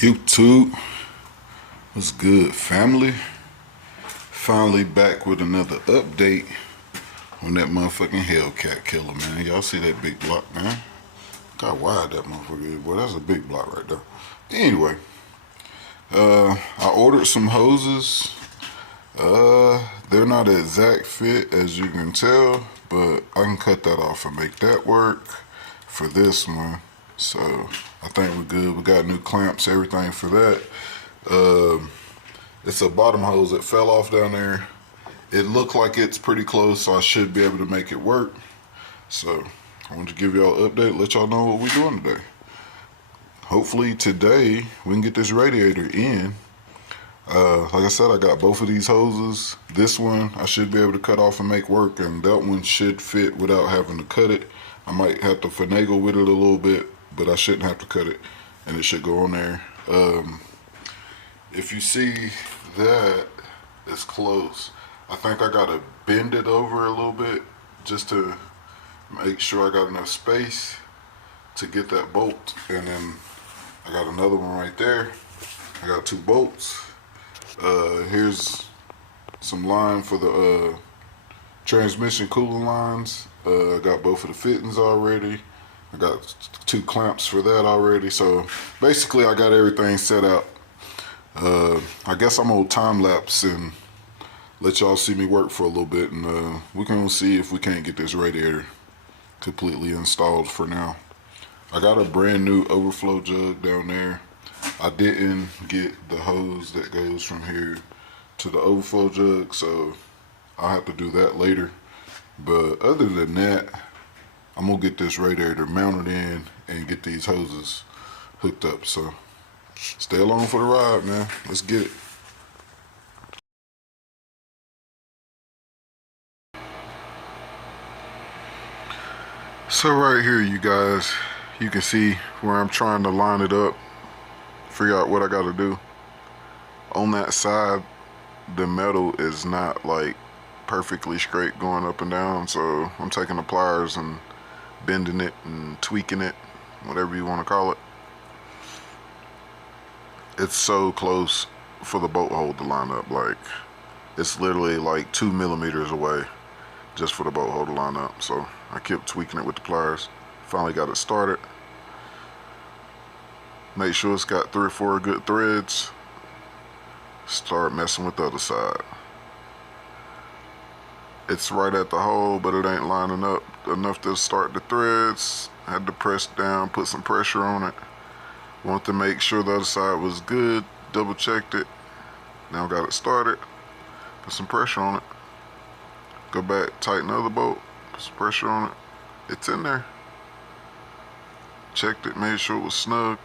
YouTube, what's good, family? Finally back with another update on that motherfucking Hellcat killer, man. Y'all see that big block, man? Look how wide that motherfucker is, boy. That's a big block right there. Anyway, I ordered some hoses. They're not an exact fit, as you can tell, but I can cut that off and make that work for this one. So I think we're good. We got new clamps, everything for that. It's a bottom hose that fell off down there. It looked like it's pretty close, so I should be able to make it work. So I wanted to give y'all an update, let y'all know what we're doing today. Hopefully today we can get this radiator in. Like I said, I got both of these hoses. This one I should be able to cut off and make work, and that one should fit without having to cut it. I might have to finagle with it a little bit, but I shouldn't have to cut it, and it should go on there. If you see that, it's close. I think I gotta bend it over a little bit just to make sure I got enough space to get that bolt. And then I got another one right there. I got two bolts. Here's some line for the transmission cooling lines. I got both of the fittings already. I got two clamps for that already. So basically I got everything set out. I guess I'm gonna time lapse and let y'all see me work for a little bit, and we can see if we can't get this radiator completely installed for now. I got a brand new overflow jug down there. I didn't get the hose that goes from here to the overflow jug, so I'll have to do that later. But other than that, I'm gonna get this radiator mounted in and get these hoses hooked up. So stay along for the ride, man. Let's get it. So right here, you guys, you can see where I'm trying to line it up, figure out what I gotta do. On that side, the metal is not like perfectly straight going up and down, so I'm taking the pliers and bending it and tweaking it, whatever you want to call it. It's so close for the bolt hole to line up. Like, it's literally like 2 millimeters away just for the bolt hole to line up. So I kept tweaking it with the pliers. Finally got it started. Make sure it's got 3 or 4 good threads. Start messing with the other side. It's right at the hole, but it ain't lining up enough to start the threads. I had to press down, put some pressure on it. Want to make sure the other side was good. Double checked it. Now got it started. Put some pressure on it. Go back, tighten the other bolt. Put some pressure on it. It's in there. Checked it, made sure it was snug.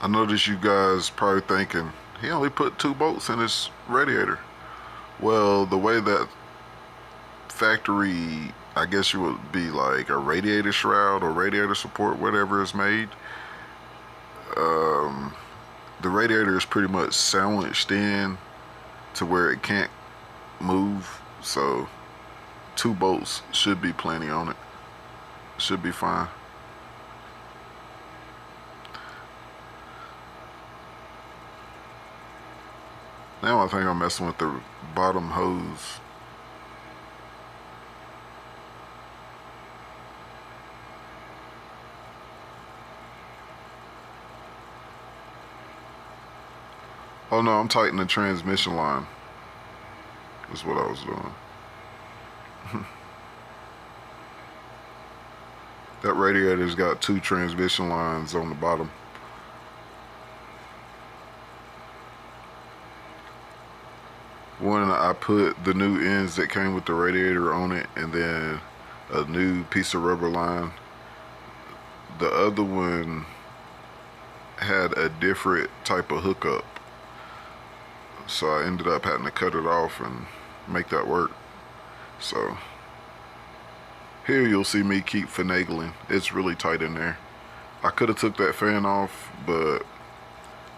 I noticed you guys probably thinking, he only put 2 bolts in his radiator. Well, the way that factory, I guess you would be like a radiator shroud or radiator support, whatever is made, the radiator is pretty much sandwiched in to where it can't move. So 2 bolts should be plenty on it. Should be fine. Now I think I'm messing with the bottom hose. Oh no, I'm tightening the transmission line. That's what I was doing. That radiator's got 2 transmission lines on the bottom. One, I put the new ends that came with the radiator on it, and then a new piece of rubber line. The other one had a different type of hookup, so I ended up having to cut it off and make that work. So here you'll see me keep finagling. It's really tight in there. I could have took that fan off, but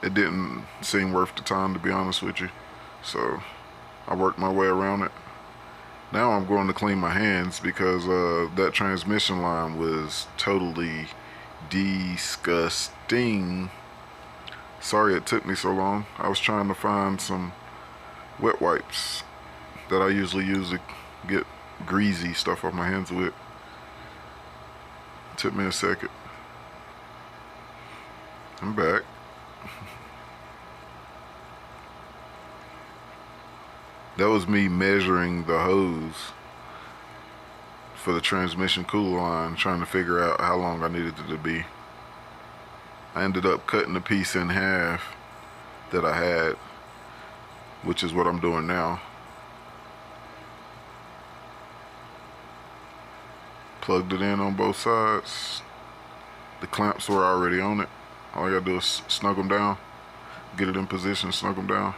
it didn't seem worth the time, to be honest with you. So I worked my way around it. Now I'm going to clean my hands because that transmission line was totally disgusting. Sorry it took me so long. I was trying to find some wet wipes that I usually use to get greasy stuff off my hands with. It took me a second. I'm back. That was me measuring the hose for the transmission cooler line, trying to figure out how long I needed it to be. I ended up cutting the piece in half that I had, which is what I'm doing now. Plugged it in on both sides. The clamps were already on it. All I gotta do is snug them down, get it in position, snug them down.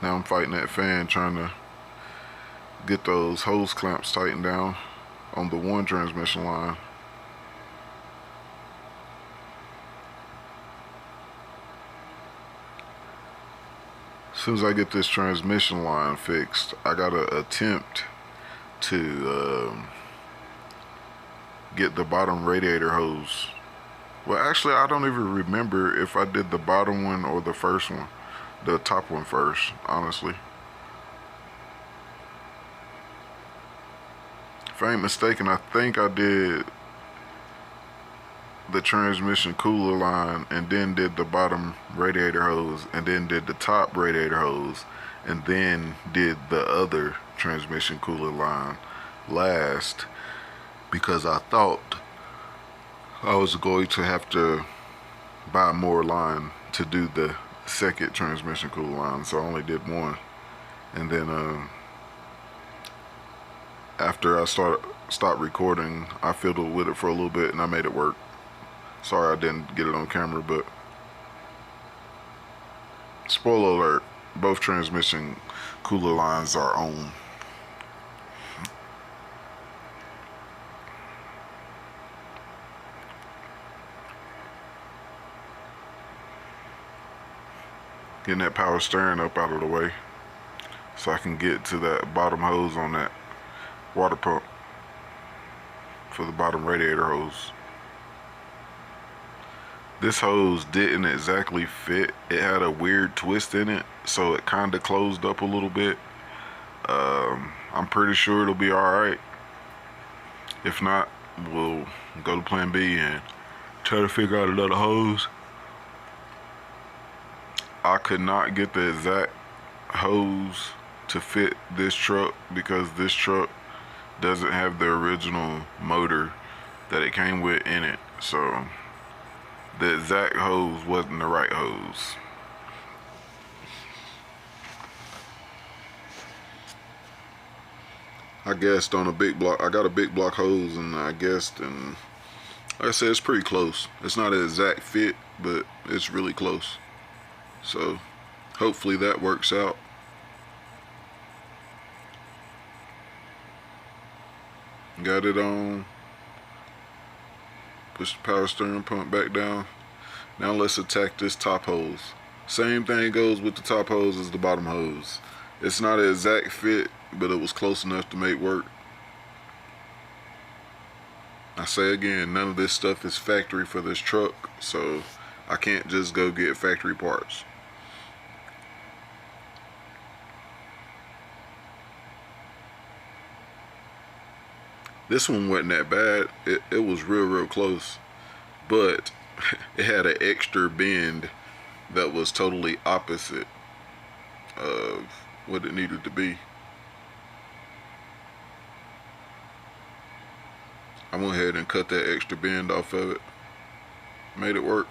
Now I'm fighting that fan, trying to get those hose clamps tightened down on the one transmission line. As soon as I get this transmission line fixed, I gotta attempt to get the bottom radiator hose. Well, actually, I don't even remember if I did the bottom one or the first one. The top one first, honestly. If I ain't mistaken, I think I did the transmission cooler line and then did the bottom radiator hose and then did the top radiator hose and then did the other transmission cooler line last, because I thought I was going to have to buy more line to do the second transmission cooler line, so I only did one. And then after I stopped recording, I fiddled with it for a little bit and I made it work. Sorry I didn't get it on camera, but spoiler alert, both transmission cooler lines are on. Getting that power steering up out of the way so I can get to that bottom hose on that water pump for the bottom radiator hose. This hose didn't exactly fit. It had a weird twist in it, so it kind of closed up a little bit. I'm pretty sure it'll be alright. If not, we'll go to plan B and try to figure out another hose. I could not get the exact hose to fit this truck because this truck doesn't have the original motor that it came with in it, so the exact hose wasn't the right hose. I guessed on a big block. I got a big block hose and I guessed, and like I said, it's pretty close. It's not an exact fit, but it's really close. So hopefully that works out. Got it on. Push the power steering pump back down. Now let's attack this top hose. Same thing goes with the top hose as the bottom hose. It's not an exact fit, but it was close enough to make work. I say again, none of this stuff is factory for this truck, so I can't just go get factory parts. This one wasn't that bad. It was real close, but it had an extra bend that was totally opposite of what it needed to be. I went ahead and cut that extra bend off of it. Made it work.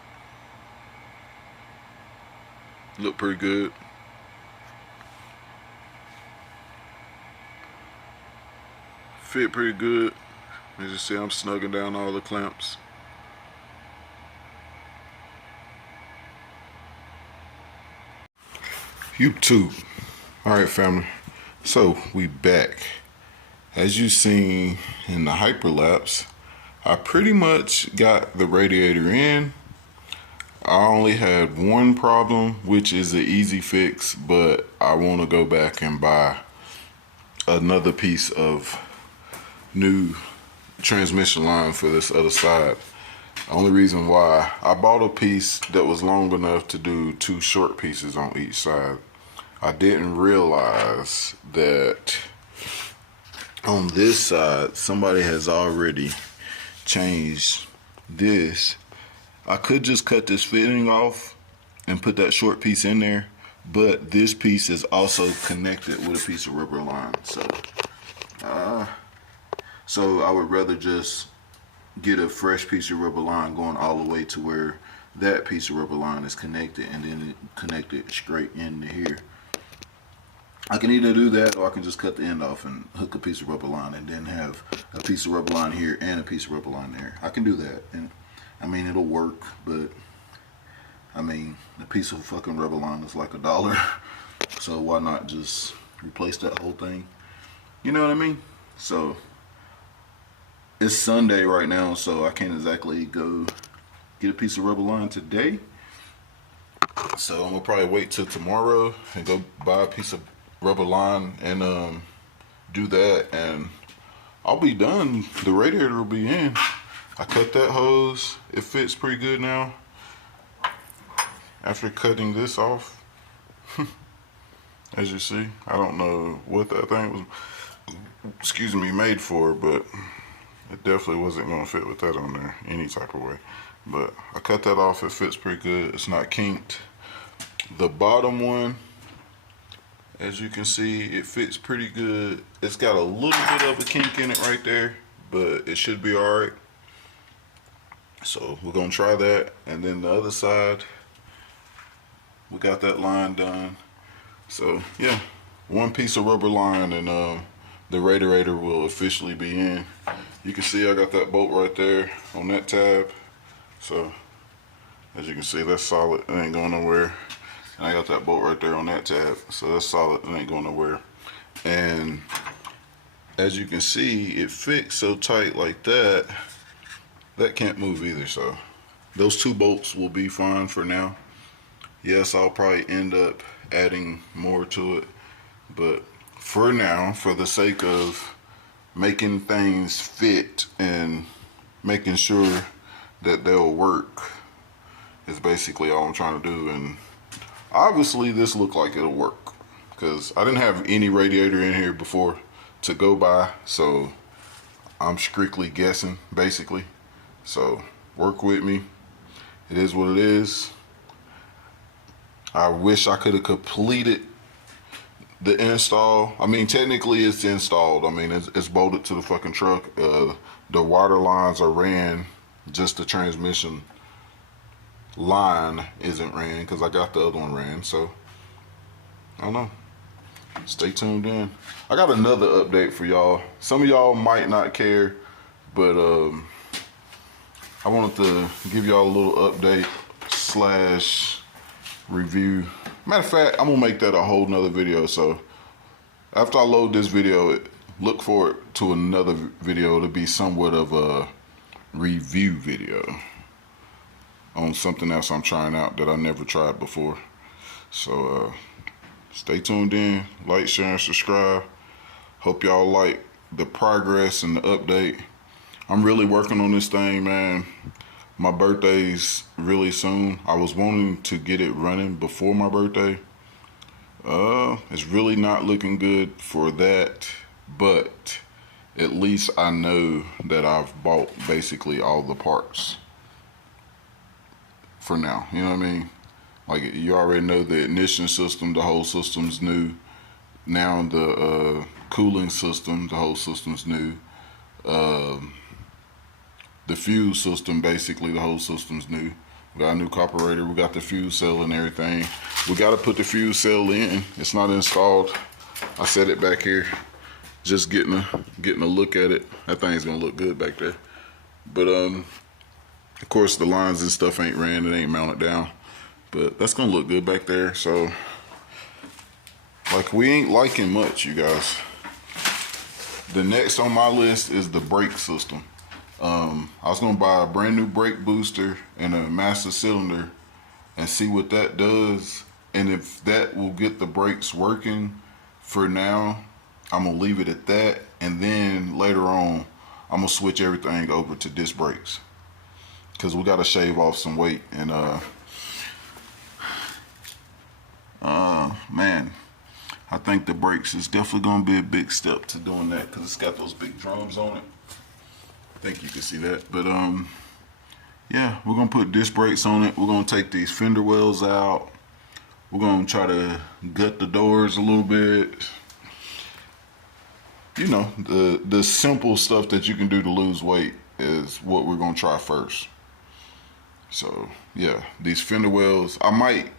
Looked pretty good. Fit pretty good. As you see, I'm snugging down all the clamps. YouTube. Alright family, so we back. As you seen in the hyperlapse, I pretty much got the radiator in. I only had one problem, which is an easy fix, but I want to go back and buy another piece of new transmission line for this other side. The only reason why I bought a piece that was long enough to do 2 short pieces on each side. I didn't realize that on this side somebody has already changed this. I could just cut this fitting off and put that short piece in there, but this piece is also connected with a piece of rubber line. So I would rather just get a fresh piece of rubber line going all the way to where that piece of rubber line is connected, and then connect it straight into here. I can either do that, or I can just cut the end off and hook a piece of rubber line and then have a piece of rubber line here and a piece of rubber line there. I can do that, and I mean, it'll work, but I mean, a piece of fucking rubber line is like $1. So why not just replace that whole thing? You know what I mean? So it's Sunday right now, so I can't exactly go get a piece of rubber line today. So I'm gonna probably wait till tomorrow and go buy a piece of rubber line and do that, and I'll be done. The radiator will be in. I cut that hose. It fits pretty good now. After cutting this off, as you see, I don't know what that thing was, excuse me, made for, but it definitely wasn't gonna fit with that on there any type of way. But I cut that off. It fits pretty good. It's not kinked. The bottom one, as you can see, it fits pretty good. It's got a little bit of a kink in it right there, but it should be all right. So we're gonna try that. And then the other side, we got that line done. So yeah, 1 piece of rubber line, and the radiator will officially be in. You can see I got that bolt right there on that tab. So as you can see, that's solid. It ain't going nowhere. And I got that bolt right there on that tab, so that's solid. It ain't going nowhere. And as you can see, it fixed so tight like that, that can't move either. So those 2 bolts will be fine for now. Yes, I'll probably end up adding more to it, but for now, for the sake of making things fit and making sure that they'll work, is basically all I'm trying to do. And obviously this looked like it'll work, because I didn't have any radiator in here before to go by, so I'm strictly guessing basically. So work with me. It is what it is. I wish I could have completed the install. I mean, technically it's installed. I mean, it's bolted to the fucking truck. The water lines are ran, just the transmission line isn't ran, because I got the other one ran. So I don't know. Stay tuned in. I got another update for y'all. Some of y'all might not care, but I wanted to give y'all a little update slash review. Matter of fact, I'm gonna make that a whole nother video. So after I load this video, look forward to another video to be somewhat of a review video on something else I'm trying out that I never tried before. So stay tuned in, like, share, and subscribe. Hope y'all like the progress and the update. I'm really working on this thing, man. My birthday's really soon. I was wanting to get it running before my birthday. It's really not looking good for that, but at least I know that I've bought basically all the parts for now. You know what I mean? Like, you already know the ignition system, the whole system's new. Now the cooling system, the whole system's new. The fuse system, basically the whole system's new. We got a new carburetor, we got the fuse cell and everything. We got to put the fuse cell in. It's not installed. I set it back here, just getting a look at it. That thing's gonna look good back there. But of course the lines and stuff ain't ran, it ain't mounted down. But that's gonna look good back there. So, like, we ain't liking much, you guys. The next on my list is the brake system. I was gonna buy a brand new brake booster and a master cylinder and see what that does, and if that will get the brakes working for now. I'm gonna leave it at that, and then later on, I'm gonna switch everything over to disc brakes because we gotta shave off some weight. And man, I think the brakes is definitely gonna be a big step to doing that because it's got those big drums on it. I think you can see that, but yeah, we're gonna put disc brakes on it. We're gonna take these fender wells out. We're gonna try to gut the doors a little bit. You know, the simple stuff that you can do to lose weight is what we're gonna try first. So yeah, these fender wells, I might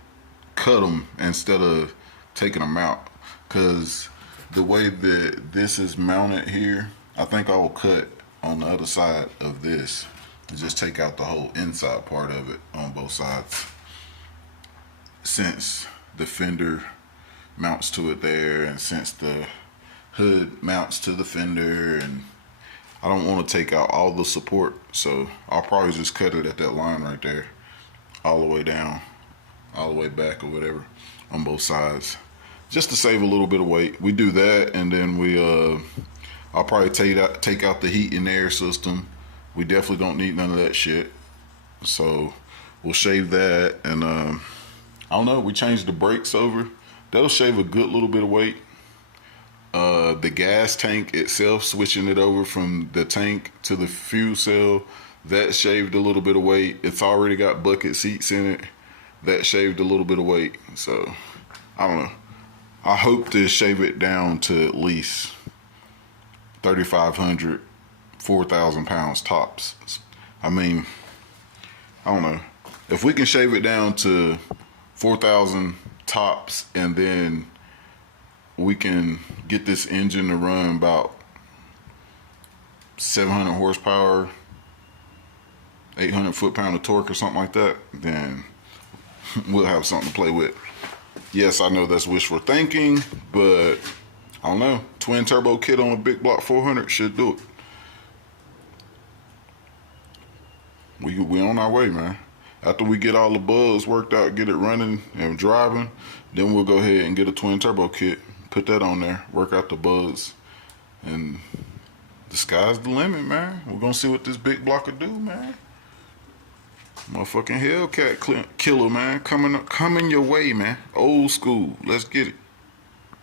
cut them instead of taking them out, because the way that this is mounted here, I think I will cut on the other side of this and just take out the whole inside part of it on both sides, since the fender mounts to it there, and since the hood mounts to the fender, and I don't want to take out all the support, so I'll probably just cut it at that line right there, all the way down, all the way back or whatever, on both sides, just to save a little bit of weight. We do that, and then I'll probably take out the heat and air system. We definitely don't need none of that shit, so we'll shave that. And I don't know, we changed the brakes over. That'll shave a good little bit of weight. The gas tank itself, switching it over from the tank to the fuel cell, that shaved a little bit of weight. It's already got bucket seats in it. That shaved a little bit of weight. So I don't know, I hope to shave it down to at least 3,500, 4,000 pounds tops. I mean, I don't know, if we can shave it down to 4,000 tops, and then we can get this engine to run about 700 horsepower, 800 foot-pound of torque or something like that, then we'll have something to play with. Yes, I know that's wishful thinking, but I don't know. Twin turbo kit on a big block 400 should do it. We on our way, man. After we get all the bugs worked out, get it running and driving, then we'll go ahead and get a twin turbo kit, put that on there, work out the bugs, and the sky's the limit, man. We're gonna see what this big block will do, man. Motherfucking Hellcat killer, man, coming your way, man. Old school. Let's get it.